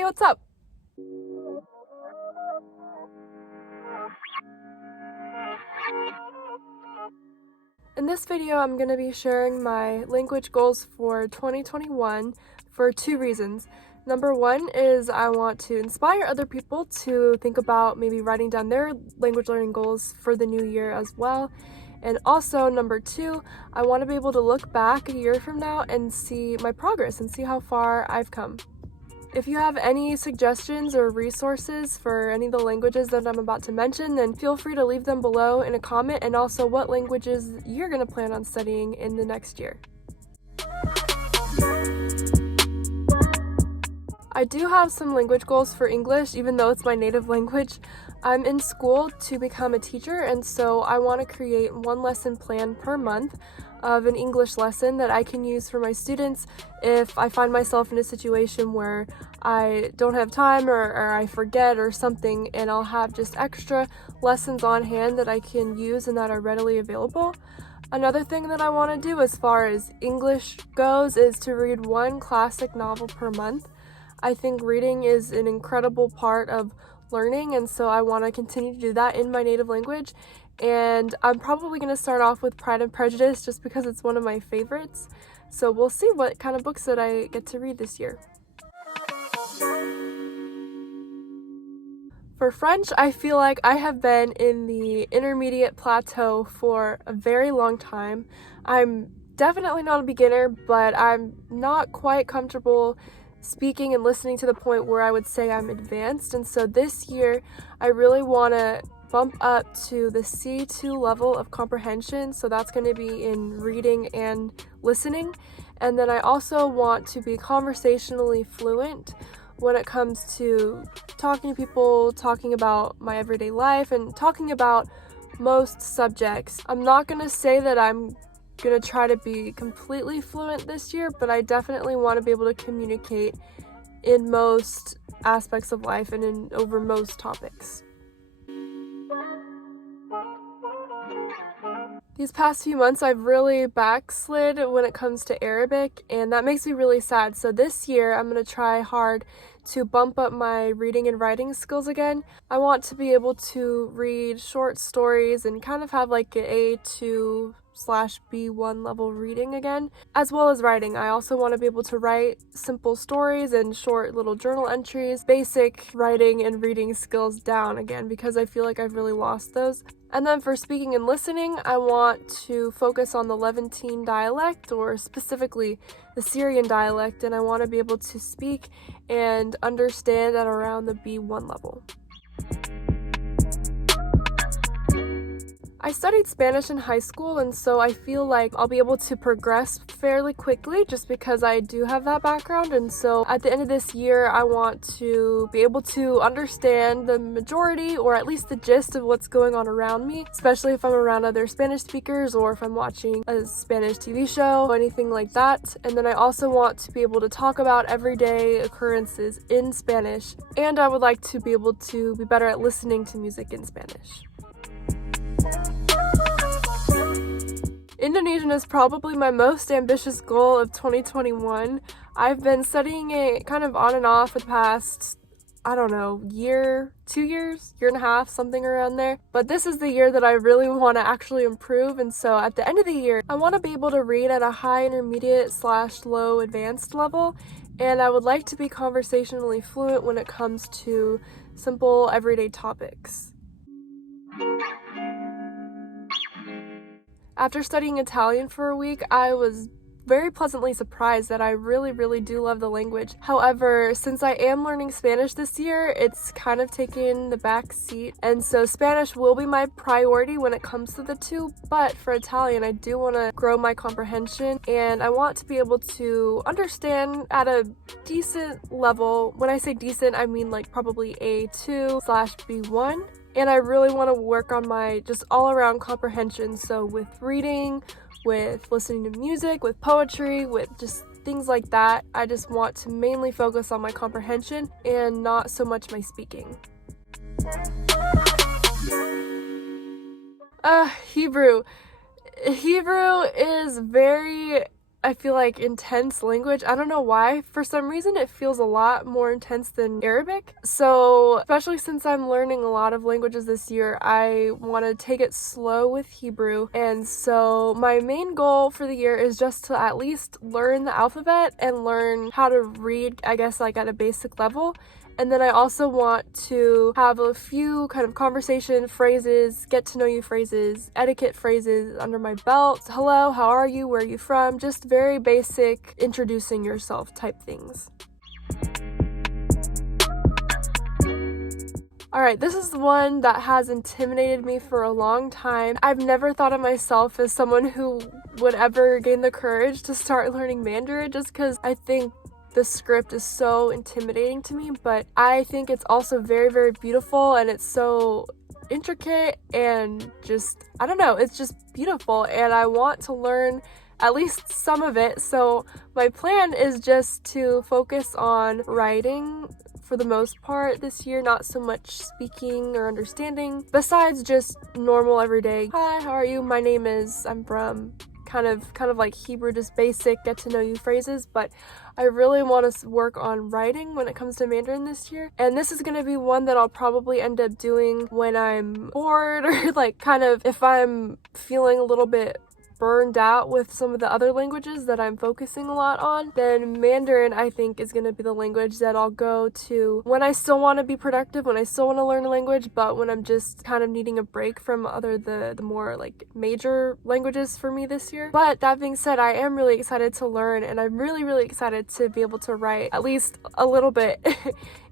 Hey, what's up? In this video, I'm going to be sharing my language goals for 2021 for two reasons. Number one is I want to inspire other people to think about maybe writing down their language learning goals for the new year as well. And also, number two, I want to be able to look back a year from now and see my progress and see how far I've come. If you have any suggestions or resources for any of the languages that I'm about to mention, then feel free to leave them below in a comment, and also what languages you're going to plan on studying in the next year. I do have some language goals for English, even though it's my native language. I'm in school to become a teacher, and so I want to create one lesson plan per month of an English lesson that I can use for my students if I find myself in a situation where I don't have time or I forget or something, and I'll have just extra lessons on hand that I can use and that are readily available. Another thing that I want to do as far as English goes is to read one classic novel per month. I think reading is an incredible part of learning, and so I want to continue to do that in my native language. And I'm probably going to start off with Pride and Prejudice just because it's one of my favorites. So we'll see what kind of books that I get to read this year. For French, I feel like I have been in the intermediate plateau for a very long time. I'm definitely not a beginner, but I'm not quite comfortable speaking and listening to the point where I would say I'm advanced. And so this year, I really want to bump up to the C2 level of comprehension. So that's going to be in reading and listening. And then I also want to be conversationally fluent when it comes to talking to people, talking about my everyday life, and talking about most subjects. I'm not going to say that I'm going to try to be completely fluent this year, but I definitely want to be able to communicate in most aspects of life and over most topics. These past few months, I've really backslid when it comes to Arabic, and that makes me really sad. So this year, I'm going to try hard to bump up my reading and writing skills again. I want to be able to read short stories and kind of have like an A2/B1 level reading again, as well as writing. I also want to be able to write simple stories and short little journal entries, basic writing and reading skills down again, because I feel like I've really lost those. And then for speaking and listening, I want to focus on the Levantine dialect, or specifically the Syrian dialect, and I want to be able to speak and understand at around the B1 level. I studied Spanish in high school, and so I feel like I'll be able to progress fairly quickly just because I do have that background. And so at the end of this year, I want to be able to understand the majority, or at least the gist of what's going on around me, especially if I'm around other Spanish speakers or if I'm watching a Spanish TV show or anything like that. And then I also want to be able to talk about everyday occurrences in Spanish, and I would like to be able to be better at listening to music in Spanish. Indonesian is probably my most ambitious goal of 2021. I've been studying it kind of on and off for the past, year, 2 years, year and a half, something around there. But this is the year that I really want to actually improve. And so at the end of the year, I want to be able to read at a high intermediate/low advanced level. And I would like to be conversationally fluent when it comes to simple everyday topics. After studying Italian for a week, I was very pleasantly surprised that I really do love the language. However, since I am learning Spanish this year, it's kind of taken the back seat. And so Spanish will be my priority when it comes to the two, but for Italian, I do want to grow my comprehension, and I want to be able to understand at a decent level. When I say decent, I mean like probably A2/B1. And I really want to work on my just all-around comprehension. So with reading, with listening to music, with poetry, with just things like that, I just want to mainly focus on my comprehension and not so much my speaking. Hebrew. Hebrew is very I feel like intense language. I don't know why. For some reason, it feels a lot more intense than Arabic. So, especially since I'm learning a lot of languages this year, I want to take it slow with Hebrew. And so, my main goal for the year is just to at least learn the alphabet and learn how to read, I guess, like at a basic level. And then I also want to have a few kind of conversation phrases, get to know you phrases, etiquette phrases under my belt. Hello, how are you? Where are you from? Just very basic introducing yourself type things. Alright, this is the one that has intimidated me for a long time. I've never thought of myself as someone who would ever gain the courage to start learning Mandarin just because I think the script is so intimidating to me, but I think it's also very, very beautiful, and it's so intricate and just, I don't know, it's just beautiful, and I want to learn at least some of it. So my plan is just to focus on writing for the most part this year, not so much speaking or understanding, besides just normal everyday, hi, how are you, my name is, I'm from, kind of like Hebrew, just basic get to know you phrases. But I really want to work on writing when it comes to Mandarin this year, and this is going to be one that I'll probably end up doing when I'm bored or like kind of if I'm feeling a little bit burned out with some of the other languages that I'm focusing a lot on. Then Mandarin, I think, is going to be the language that I'll go to when I still want to be productive, when I still want to learn a language, but when I'm just kind of needing a break from the more like major languages for me this year. But that being said, I am really excited to learn, and I'm really, really excited to be able to write at least a little bit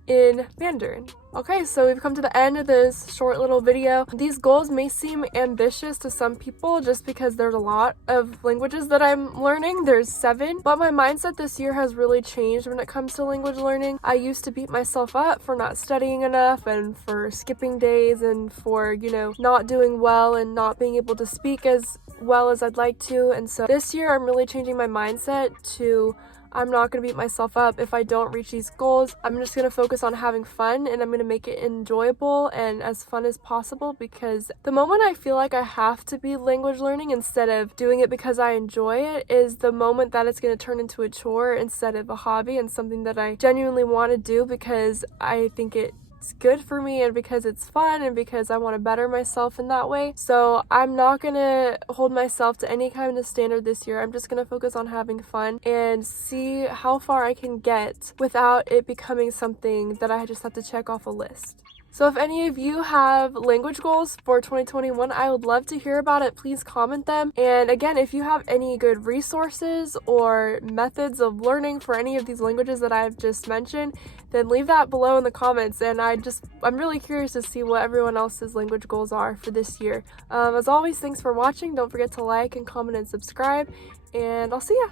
in Mandarin. Okay, so we've come to the end of this short little video. These goals may seem ambitious to some people just because there's a lot of languages that I'm learning. There's 7, but my mindset this year has really changed when it comes to language learning. I used to beat myself up for not studying enough and for skipping days and for, not doing well and not being able to speak as well as I'd like to. And so this year I'm really changing my mindset to I'm not going to beat myself up if I don't reach these goals. I'm just going to focus on having fun, and I'm going to make it enjoyable and as fun as possible, because the moment I feel like I have to be language learning instead of doing it because I enjoy it is the moment that it's going to turn into a chore instead of a hobby and something that I genuinely want to do because I think it's good for me and because it's fun and because I want to better myself in that way. So I'm not gonna hold myself to any kind of standard this year. I'm just gonna focus on having fun and see how far I can get without it becoming something that I just have to check off a list. So if any of you have language goals for 2021, I would love to hear about it. Please comment them. And again, if you have any good resources or methods of learning for any of these languages that I've just mentioned, then leave that below in the comments. And I'm really curious to see what everyone else's language goals are for this year. As always, thanks for watching. Don't forget to like and comment and subscribe, and I'll see ya.